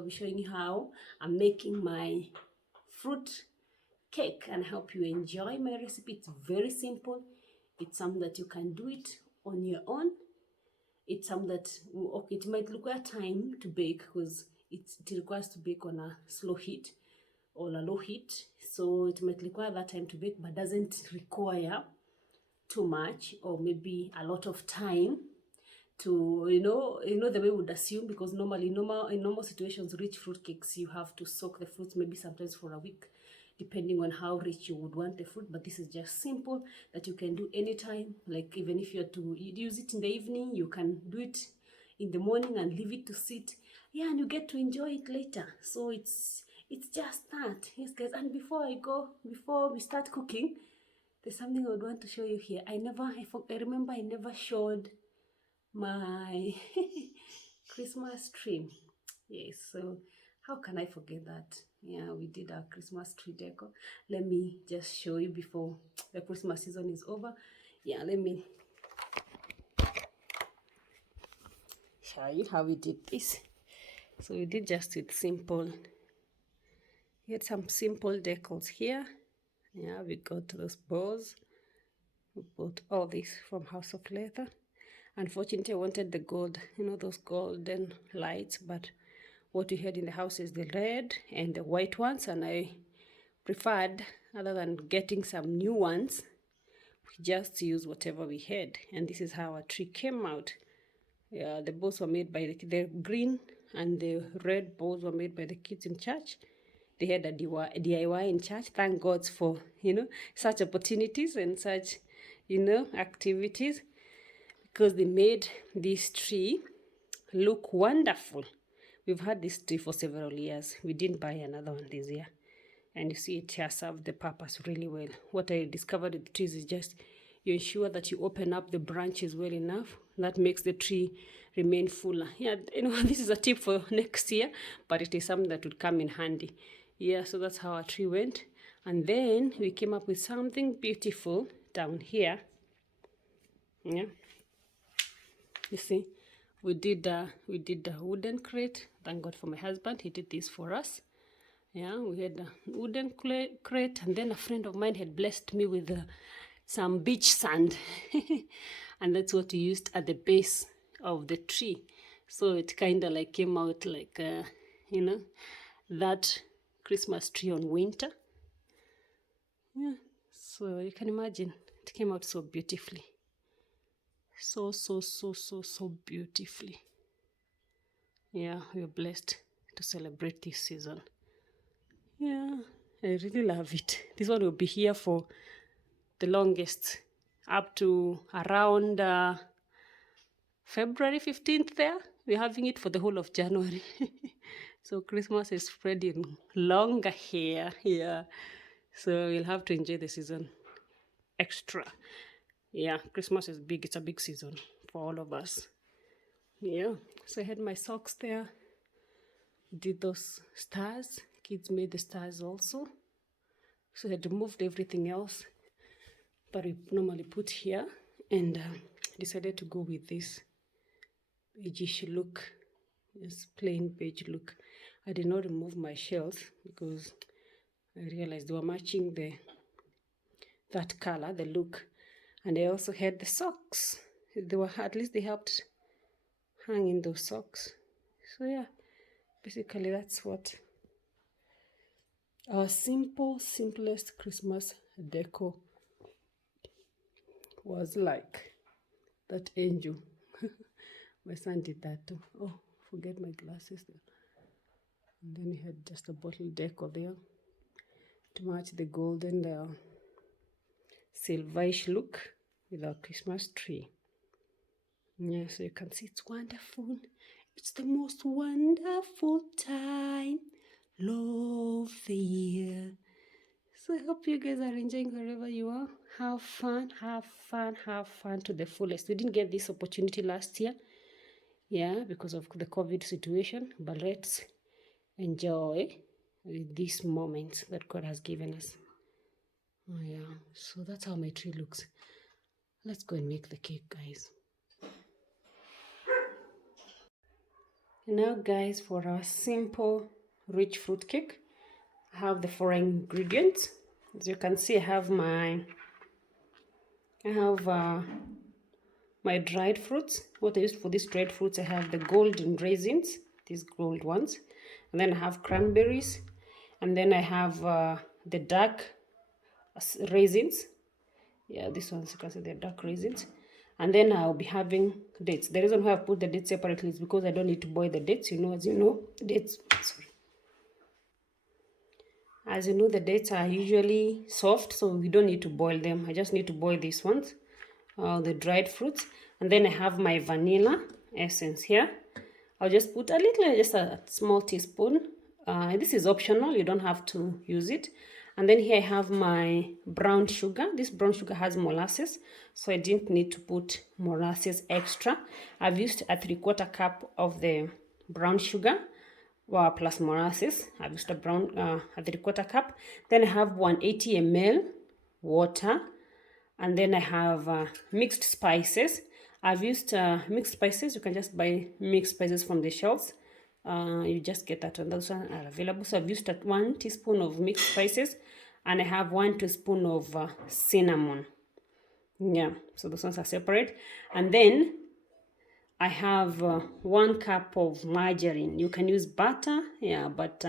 I'll be showing you how I'm making my fruit cake and help you enjoy my recipe. It's very simple. It's something that you can do it on your own. It's something that, okay, it might require time to bake because it requires to bake on a slow heat or a low heat. So it might require that time to bake, but doesn't require too much or maybe a lot of time to, the way we would assume, because normally in normal situations, rich fruit cakes, you have to soak the fruits maybe sometimes for a week, depending on how rich you would want the fruit. But this is just simple that you can do anytime. Like even if you're to use it in the evening, you can do it in the morning and leave it to sit. Yeah, and you get to enjoy it later. So it's just that. Yes, guys. And before we start cooking, there's something I would want to show you here. I remember I never showed my Christmas tree. Yes, so how can I forget that? Yeah, we did our Christmas tree decor. Let me just show you before the Christmas season is over. Yeah, let me show you how we did this. So we did just with simple. We had some simple decors here. Yeah, we got those bows. We bought all this from House of Leather. Unfortunately, I wanted the gold, those golden lights, but what we had in the house is the red and the white ones, and I preferred, other than getting some new ones, we just use whatever we had. And this is how our tree came out. Yeah, the bows were made by the green and the red bows were made by the kids in church. They had a DIY in church. Thank God for, such opportunities and such, activities, because they made this tree look wonderful. We've had this tree for several years. We didn't buy another one this year. And you see it has served the purpose really well. What I discovered with trees is just you ensure that you open up the branches well enough. That makes the tree remain fuller. Yeah, this is a tip for next year, but it is something that would come in handy. Yeah, so that's how our tree went. And then we came up with something beautiful down here. Yeah. You see, we did a wooden crate. Thank God for my husband. He did this for us. Yeah, we had a wooden crate, and then a friend of mine had blessed me with some beach sand. And that's what we used at the base of the tree. So it kind of like came out like, that Christmas tree on winter. Yeah, so you can imagine, it came out so beautifully. So beautifully. Yeah, we're blessed to celebrate this season. Yeah, I really love it. This one will be here for the longest, up to around February 15th there. We're having it for the whole of January. So Christmas is spreading longer here. Yeah, so we'll have to enjoy the season extra. Yeah, Christmas is big. It's a big season for all of us. Yeah, so I had my socks there. Did those stars. Kids made the stars also. So I had removed everything else that we normally put here, and decided to go with this beige look, this plain beige look. I did not remove my shells because I realized they were matching that color, the look. And I also had the socks. At least they helped hang in those socks. So yeah, basically that's what our simplest Christmas decor was like. That angel. My son did that too. Oh, forget my glasses there. And then he had just a bottle decor there to match the golden silverish look with our Christmas tree. Yeah, so you can see it's wonderful. It's the most wonderful time of the year. So I hope you guys are enjoying wherever you are. Have fun to the fullest. We didn't get this opportunity last year, yeah, because of the COVID situation, but let's enjoy this moment that God has given us. Oh yeah, so that's how my tree looks. Let's go and make the cake, guys. Now guys, for our simple rich fruit cake, I have the following ingredients. As you can see, I have my dried fruits. What I use for these dried fruits, I have the golden raisins, these gold ones, and then I have cranberries, and then I have the dark raisins. Yeah, these ones you can see they're dark raisins. And then I'll be having dates. The reason why I put the dates separately is because I don't need to boil the dates. As you know, dates. Sorry. As you know, the dates are usually soft, so we don't need to boil them. I just need to boil these ones, the dried fruits. And then I have my vanilla essence here. I'll just put a little, just a small teaspoon. This is optional, you don't have to use it. And then here I have my brown sugar. This brown sugar has molasses, so I didn't need to put molasses extra. I've used a 3/4 cup of the brown sugar plus molasses. I've used a 3/4 cup. Then I have 180 ml water, and then I have mixed spices. I've used mixed spices. You can just buy mixed spices from the shelves. You just get that, and those are available. So I've used 1 teaspoon of mixed spices, and I have 1 teaspoon of cinnamon. Yeah, so those ones are separate. And then I have 1 cup of margarine. You can use butter, yeah, but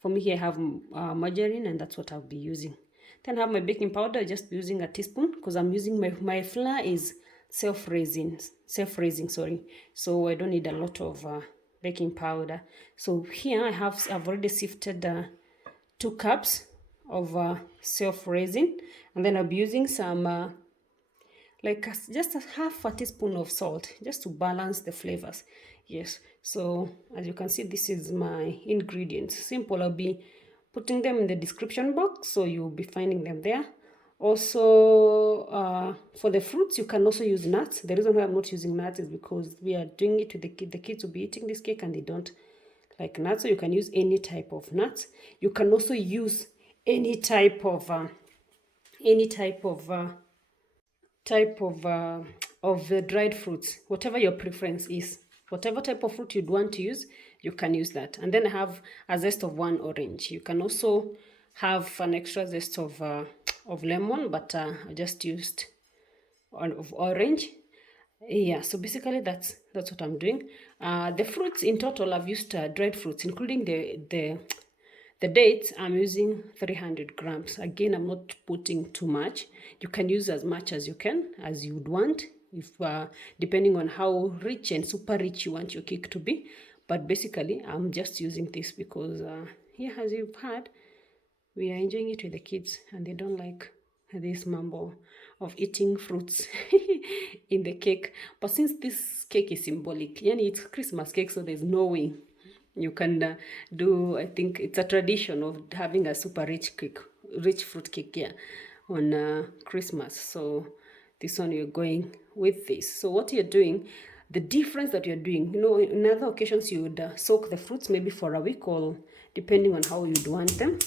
for me here I have margarine, and that's what I'll be using. Then I have my baking powder. I just using a teaspoon because I'm using my flour is self-raising, sorry. So I don't need a lot of baking powder. So here I've already sifted 2 cups of self-raising, and then I'll be using some just a half a teaspoon of salt just to balance the flavors. Yes, so as you can see, this is my ingredients. Simple. I'll be putting them in the description box, so you'll be finding them there. Also, for the fruits, you can also use nuts. The reason why I'm not using nuts is because we are doing it with the kids. The kids will be eating this cake and they don't like nuts, so you can use any type of nuts. You can also use any type of the dried fruits, whatever your preference is. Whatever type of fruit you'd want to use, you can use that. And then I have a zest of 1 orange. You can also have an extra zest of lemon, but I just used of orange. Yeah, so basically that's what I'm doing. The fruits in total, I've used dried fruits, including the dates. I'm using 300 grams. Again, I'm not putting too much. You can use as much as you can, as you would want, if depending on how rich and super rich you want your cake to be. But basically, I'm just using this because, yeah, as you've heard, we are enjoying it with the kids, and they don't like this mumble of eating fruits in the cake. But since this cake is symbolic, yani it's Christmas cake, so there's no way you can do. I think it's a tradition of having a super rich cake, rich fruit cake, yeah, on Christmas. So this one you're going with this. So what you're doing, the difference that you're doing, in other occasions you would soak the fruits maybe for a week, or depending on how you'd want them.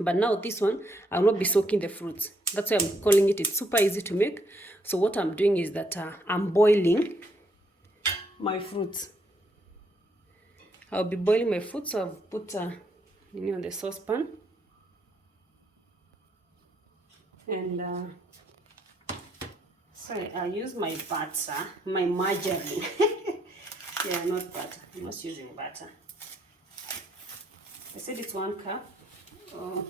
But now this one, I will not be soaking the fruits. That's why I'm calling it. It's super easy to make. So what I'm doing is that I'm boiling my fruits. I'll be boiling my fruits. So I've put on the saucepan. And sorry, I use my butter, my margarine. Yeah, not butter. I'm not using butter. I said it's 1 cup of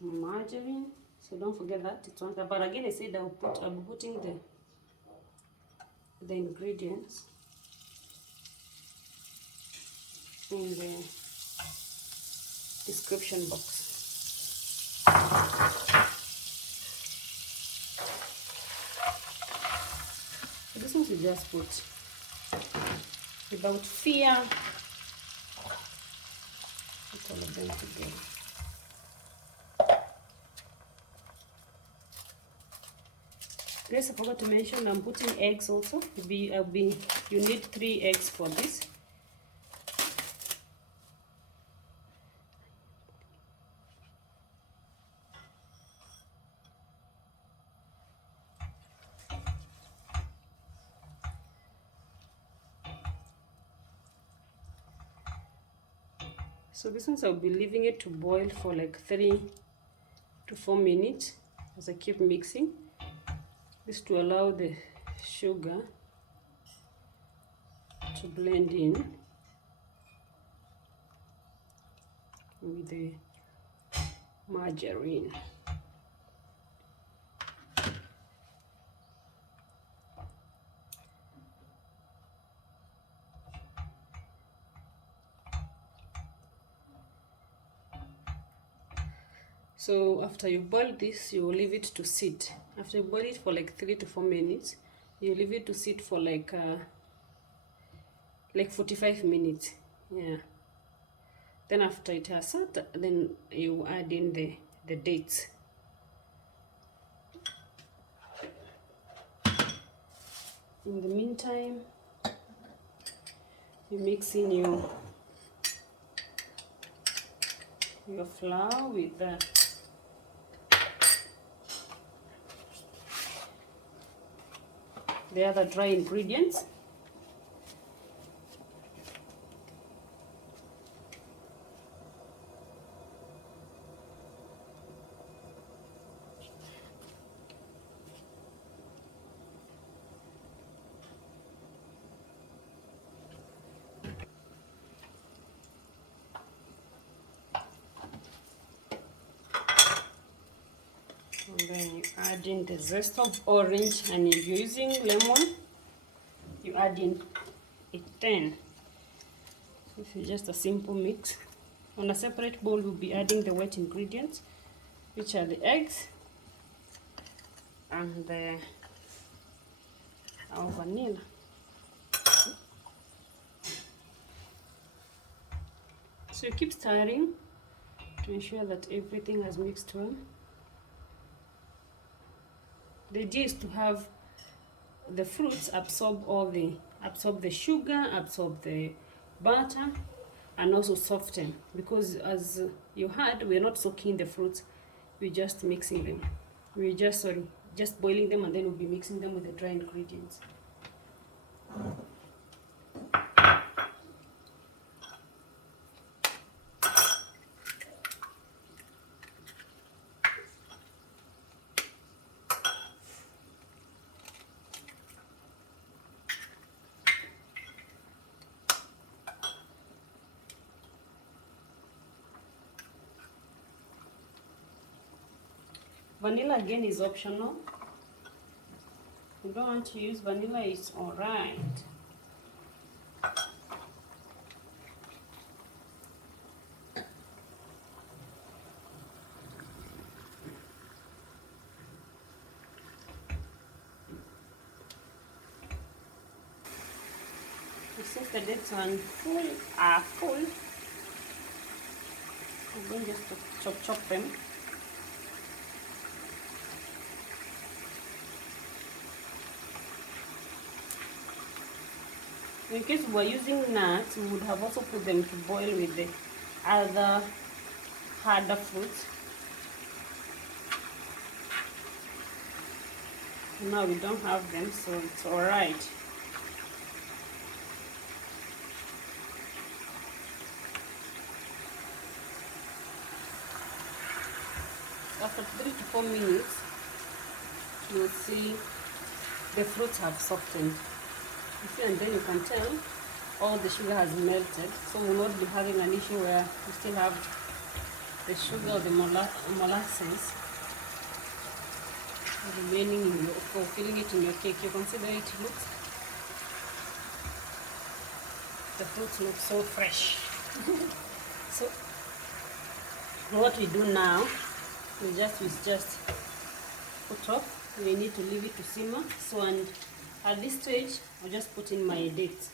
margarine, so don't forget that it's 1 cup. But again, I said I'll be putting the ingredients in the description box. So this one you just put without fear. Put all of them together. Guys, I forgot to mention I'm putting eggs also. You need 3 eggs for this. So this ones I'll be leaving it to boil for like 3 to 4 minutes as I keep mixing. This to allow the sugar to blend in with the margarine. So after you boil this, you will leave it to sit. After you boil it for like 3 to 4 minutes, you leave it to sit for like 45 minutes. Yeah. Then after it has sat, then you add in the dates. In the meantime, you mix in your flour with the other dry ingredients. And then you add in the zest of orange, and if you're using lemon, you add in it 10. This is just a simple mix. On a separate bowl, we'll be adding the wet ingredients, which are the eggs and our vanilla. So you keep stirring to ensure that everything has mixed well. The idea is to have the fruits absorb the sugar, absorb the butter, and also soften, because as you heard, we're not soaking the fruits, we're just mixing them. We're just boiling them, and then we'll be mixing them with the dry ingredients. Vanilla again is optional. If you don't want to use vanilla, it's alright. Since the dates are full, I'm going just to chop them. In case we were using nuts, we would have also put them to boil with the other harder fruits. Now we don't have them, so it's alright. After 3 to 4 minutes, you'll see the fruits have softened. You see, and then you can tell all the sugar has melted, so we'll not be having an issue where you still have the sugar or the molasses remaining in your, or filling it in your cake. You can see that it looks, the fruits look so fresh. So what we do now, we just put off. We need to leave it to simmer. So, and at this stage, I'll just put in my dates.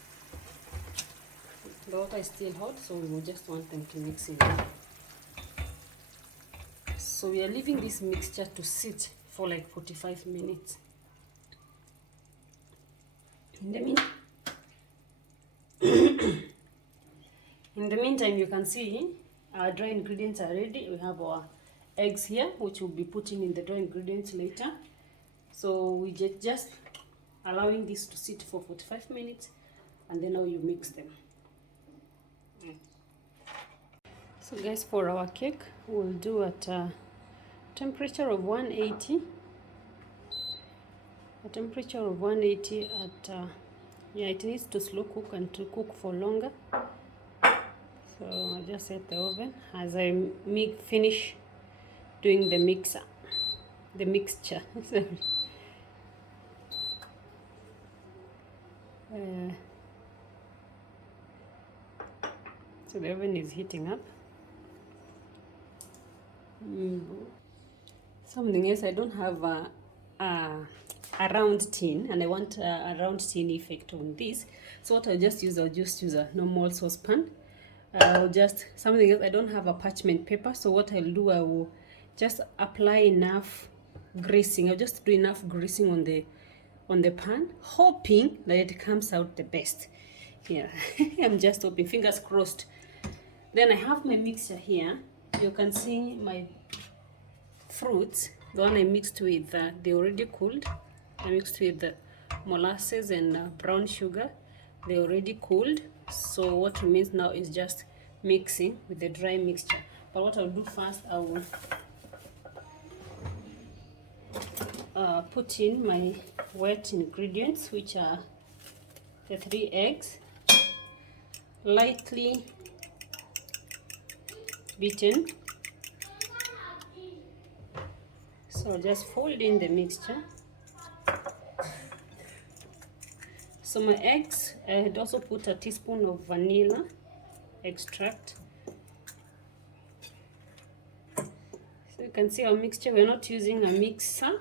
The water is still hot, so we will just want them to mix in. So we are leaving this mixture to sit for like 45 minutes. In the meantime, you can see our dry ingredients are ready. We have our eggs here, which we'll be putting in the dry ingredients later. So we just allowing this to sit for 45 minutes, and then now you mix them. So guys, for our cake, we'll do at a temperature of 180. A temperature of 180 at, yeah, it needs to slow cook and to cook for longer. So I'll just set the oven as I finish doing the mixture. Sorry. So the oven is heating up. Something else, I don't have a round tin, and I want a round tin effect on this. So what I'll just use a normal saucepan. I'll just, something else, I don't have a parchment paper, so what I'll do, I will just apply enough greasing. I'll just do enough greasing on the pan, hoping that it comes out the best. Yeah, I'm just hoping, fingers crossed. Then I have my mixture here. You can see my fruits, the one I mixed with, they already cooled. I mixed with the molasses and brown sugar. They already cooled. So what remains now is just mixing with the dry mixture. But what I'll do first, I will put in my wet ingredients, which are the 3 eggs, lightly beaten. So I'll just fold in the mixture. So my eggs, I had also put a teaspoon of vanilla extract. So you can see our mixture, we're not using a mixer,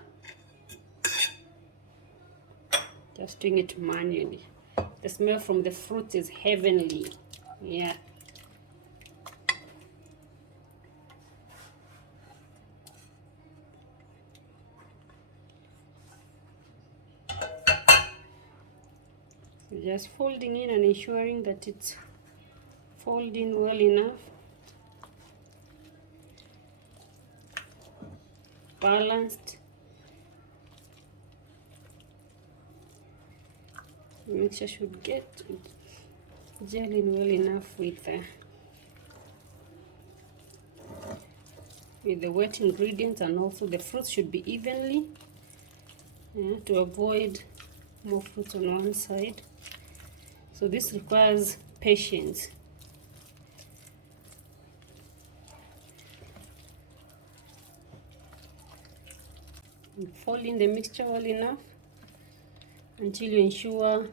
just doing it manually. The smell from the fruit is heavenly. Yeah. So just folding in and ensuring that it's folding well enough, balanced. The mixture should get gelling well enough with the wet ingredients, and also the fruits should be evenly, to avoid more fruits on one side. So this requires patience. Fold in the mixture well enough until you ensure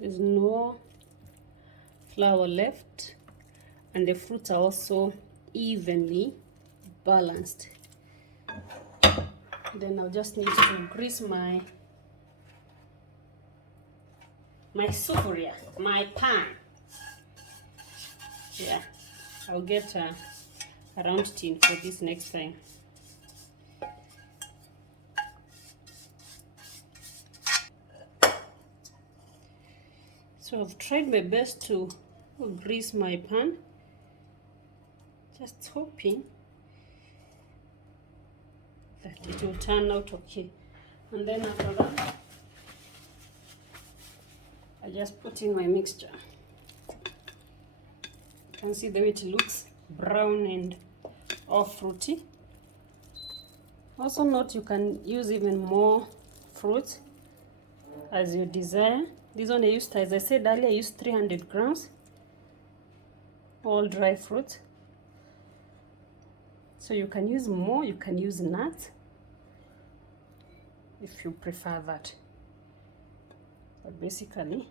there's no flour left, and the fruits are also evenly balanced. Then I'll just need to grease my sufuria, my pan. Yeah, I'll get a round tin for this next time. So I've tried my best to grease my pan, just hoping that it will turn out okay. And then after that, I just put in my mixture. You can see the way it looks brown and all fruity. Also note, you can use even more fruits as you desire. This one I used, as I said earlier, I used 300 grams, all dry fruit. So you can use more, you can use nuts if you prefer that. But basically,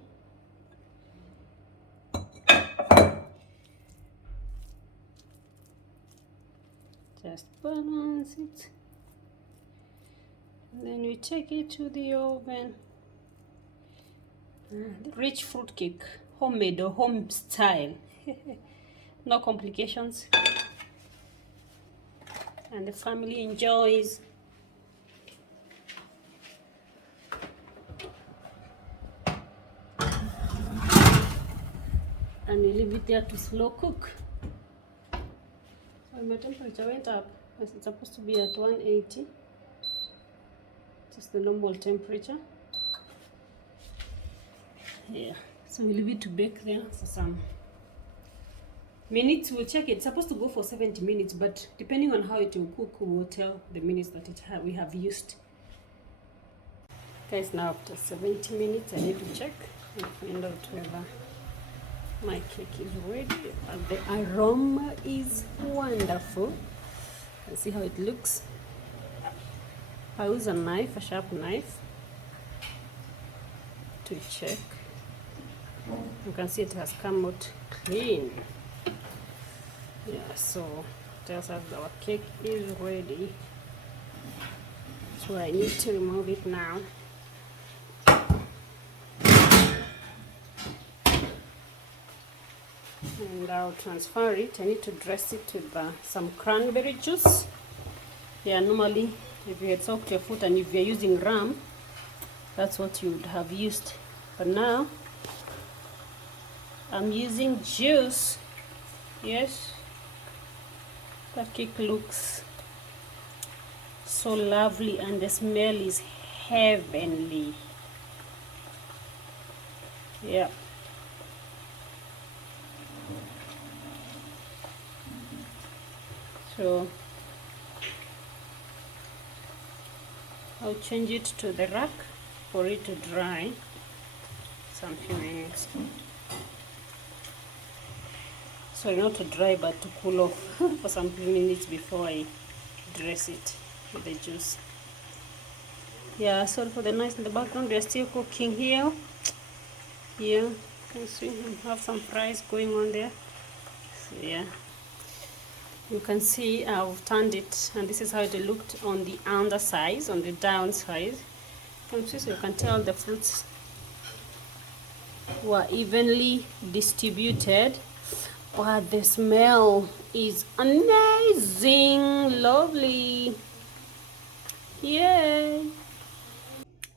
just balance it. And then we take it to the oven. Rich fruit cake, homemade or home style. No complications. And the family enjoys. And we leave it there to slow cook. So my temperature went up. It's supposed to be at 180. Just the normal temperature. Yeah. So we leave it to bake there for some Minutes, we'll check it. It's supposed to go for 70 minutes, but depending on how it will cook, we'll tell the minutes that we have used. Guys, now after 70 minutes, I need to check and find out whether my cake is ready. And the aroma is wonderful. Let's see how it looks. I use a knife, a sharp knife, to check. You can see it has come out clean. Yeah, so it tells us our cake is ready. So I need to remove it now. And I'll transfer it. I need to dress it with some cranberry juice. Yeah, normally if you had soaked your foot and if you're using rum, that's what you would have used. But now I'm using juice. Yes, that cake looks so lovely and the smell is heavenly. Yeah. So I'll change it to the rack for it to dry some few minutes. Sorry, not to dry, but to cool off for some few minutes before I dress it with the juice. Yeah, sorry for the noise in the background. We're still cooking here. Yeah, you can see I have some fries going on there. So yeah, you can see I've turned it, and this is how it looked on the underside, on the downside. You can see, so you can tell the fruits were evenly distributed. Wow, the smell is amazing, lovely. Yay!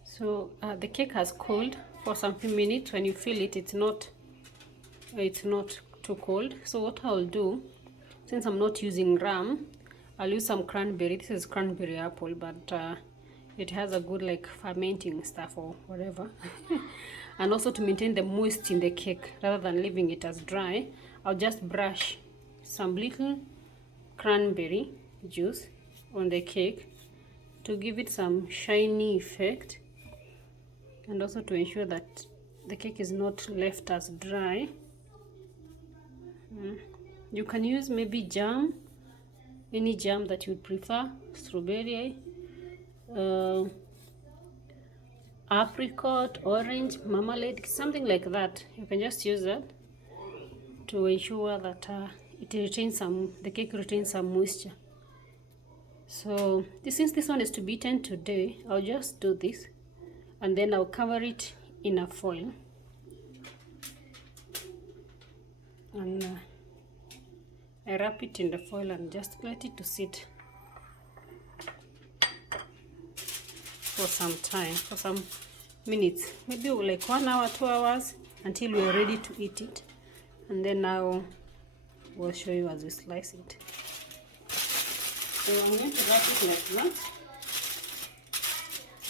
So the cake has cooled for some few minutes. When you feel it, it's not too cold. So what I'll do, since I'm not using rum, I'll use some cranberry. This is cranberry apple, but it has a good like fermenting stuff or whatever. And also to maintain the moist in the cake rather than leaving it as dry, I'll just brush some little cranberry juice on the cake to give it some shiny effect, and also to ensure that the cake is not left as dry. You can use maybe jam, any jam that you prefer, strawberry, apricot, orange, marmalade, something like that. You can just use that to ensure that the cake retains some moisture. So since this one is to be eaten today, I'll just do this, and then I'll cover it in a foil, and I wrap it in the foil and just let it to sit for some time, for some minutes, maybe like 1 hour, 2 hours, until we're ready to eat it. And then now we'll show you as we slice it. So I'm going to wrap it like that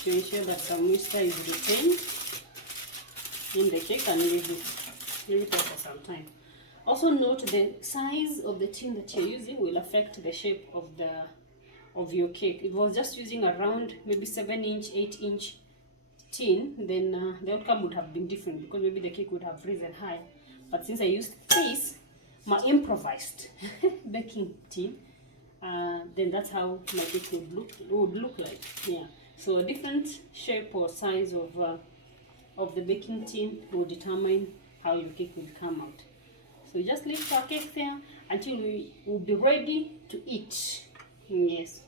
to ensure that some moisture is retained in the cake, and leave it for some time. Also note the size of the tin that you're using will affect the shape of your cake. If I was just using a round, maybe 7-inch, 8-inch tin, then the outcome would have been different, because maybe the cake would have risen high. But since I used this, my improvised baking tin, then that's how my cake would look like. Yeah. So a different shape or size of the baking tin will determine how your cake will come out. So just leave our cake there until we will be ready to eat. Yes.